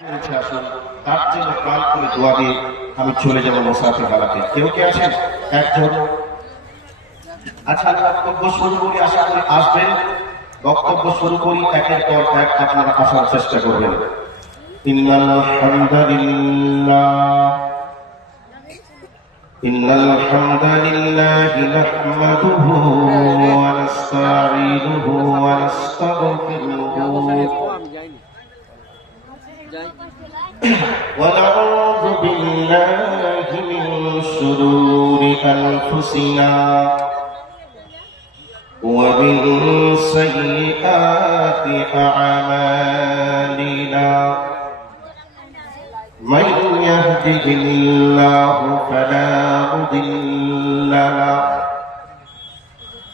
আসুন তার জন্য প্রাণ করে দোয়া দিয়ে আমি চলে যাবো মুসাফির বেলাতে। কেউ কে আছেন? একজন। আচ্ছা, বক্তব্য শুরু করি, আশা করি আসবেন। বক্তব্য শুরু করি, একের পর এক আপনারা আসার চেষ্টা করবেন। ইন্নাল হামদালিল্লাহি নাহমাদুহু ওয়া নাস্তাঈনুহু ওয়া নাস্তাগফিরুহু ونعوذ بالله من شرور أنفسنا ومن سيئات أعمالنا من يهده الله فلا مضل له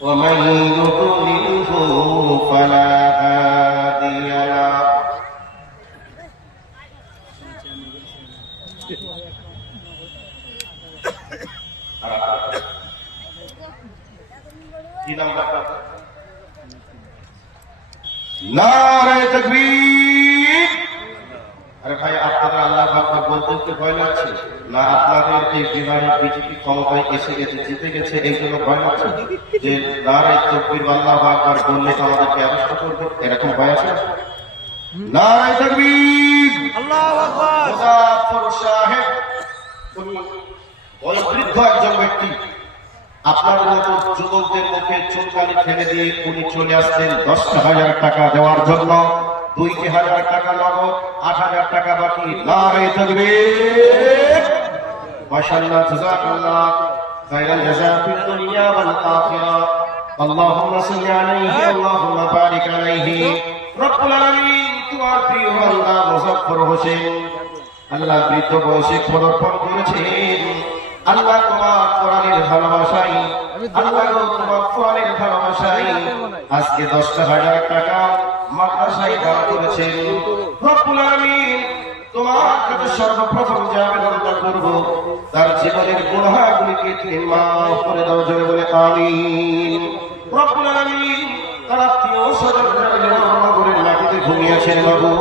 ومن يضلله فلا هادي له নারে তাকবীর। আরে ভাই, আপনাদের আল্লাহ আকবার বলতে ভয় লাগছে না? আপনাদের এই বিহারে বিজেপি ক্ষমতায় এসে গেছে, জিতে গেছে, এই জন্য ভয় লাগছে যে নারে তাকবীর আল্লাহু আকবার বললে আমাদেরকে অ্যারেস্ট করবে, এরকম ভয় আছে? নারে তাকবীর, আল্লাহু আকবার। মুজাফফর সাহেব বয়োবৃদ্ধ একজন ব্যক্তি, আপনাদের মতো যুবকদের মুখে চুনকালি ফেলে দিয়ে উনি চলে আসতেন 10,000 টাকা দেওয়ার জন্য। 2,000 টাকা নগদ, 8,000 টাকা বাকি। নারে তাকবীর, মাশাআল্লাহ, জাযাকাল্লাহ খায়রাল জাযা ফিদ দুনিয়া ওয়াল আখিরা। আল্লাহুম্মা সাল্লি আলাইহি, আল্লাহুম্মা বারিক আলাইহি। রব্বুল আলামিন, তোমার প্রিয় বান্দা মুজাফফর হোসেন আল্লাহ বৃদ্ধ বয়সে পদার্পণ করেছেন। আল্লাহ তোমার কোরআনের ভালোবাসাই, আল্লাহ তোমার কোরআনের ভালোবাসাই আজকে 10,000 টাকা মাদ্রাসায় দান করেছেন। রব্বুল আলামিন, তোমার কাছে সর্বপ্রথম যে আবেদনটা করব, তার জীবনের গুনাহগুলিকে তুমি মাফ করে দাও, জোরে বলে আমিন। রব্বুল আলামিন, তার আত্মীয় স্বজন নগরের মাটিতে ঘুমিয়েছেন বাবু,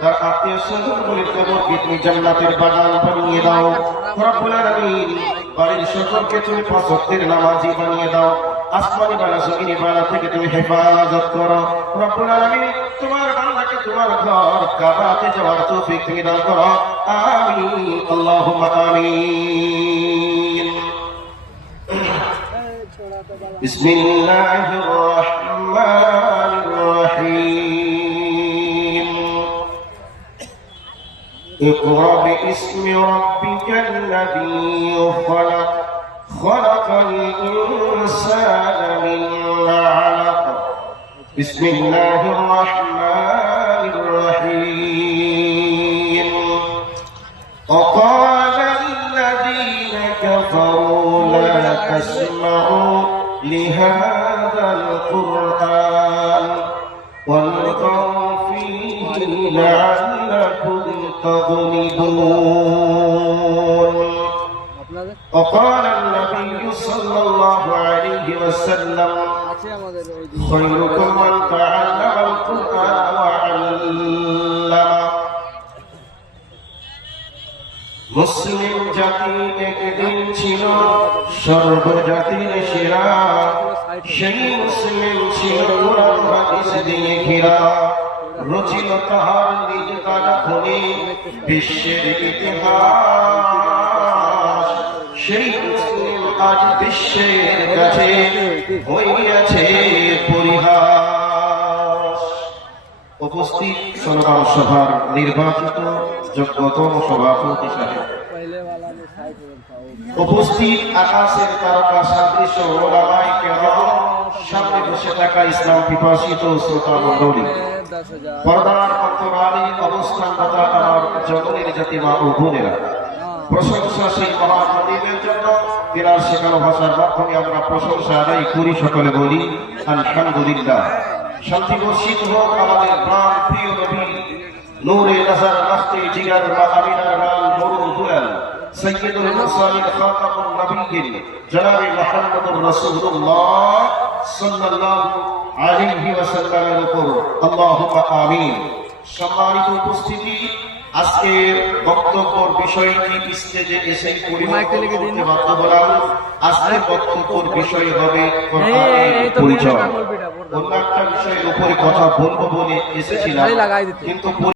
তার আত্মীয় স্বজনগুলির কবরকে তুমি জান্নাতের বাগান বানিয়ে দাও। রব্বুল আলামিন, বাড়ির সকলকে তুমি 5 ওয়াক্তের নামাজি বানিয়ে দাও। আসমানি বালা জমিনি বালা থেকে তুমি হেফাজত করো। রব্বুল আলামিন, তোমার বান্দাকে তোমার ঘর কাবাতে যাওয়ার তৌফিক তুমি দান করো। আমিন, আল্লাহুম্মা আমিন। বিসমিল্লাহির রহমানির রহিম। اقرأ باسم ربك الذي خلق خلق الإنسان من علق بسم الله الرحمن الرحيم وقال الذين كفروا لا تسمعوا لهذا القرآن والغوا فيه لعلكم تغلبون وقال النبي صلى الله عليه وسلم خيركم من تعلم القرآن وعلمه মুসলিম জাতি একদিন ছিল সর্বজাতির সেরা, সেই মুসলিম ছিল কোরআন হাদিস দিয়ে ঘেরা। রচিল তাহার নিজ কাটা খনি বিশ্বের ইতিহাস, সেই মুসলিম আজ বিশ্বের কাছে হইয়াছে পরিহাস। উপস্থিত সনমান সভার নির্বাচিত যোগ্যতম সভাপতি সাহেব, উপস্থিত আকাশের তারকা সাদৃশ্য ওলামায়ে কেরাম, সামনে বসে থাকা ইসলাম পিপাসিত শ্রোতা মণ্ডলী, পর্দার অন্তরালে অবস্থানরত আমার জগতের জাতি মা ও বোনেরা, প্রশংসা সেই মহান নবীর জন্য তিনার শেখানো ভাষার মাধ্যমে আমরা প্রশংসা আদায় করি, সকলে বলি আলহামদুলিল্লাহ। শান্তি বর্ষিত হোক আমাদের প্রাণ প্রিয় নবী, নূরে নজর রাখতে জিগার মা আমিনার লাল মরুল দুলাল সৈয়দুল মুরসালিন খাতামুন নবিয়্যিন জনাবে মুহাম্মদুর রাসূলুল্লাহ সাল্লাল্লাহু আলাইহি ওয়াসাল্লামের উপর আল্লাহুম্মা আমিন। সম্মানিত উপস্থিতি, আজকে বক্তব্যের বিষয়টি স্টেজে এসে পরিবর্তন করতে বাধ্য হলাম। আজকে বক্তব্যের বিষয় হবে কোরআনের পরিচয়। অন্য একটা বিষয়ের উপরে কথা বলবো বলে এসেছিলাম, কিন্তু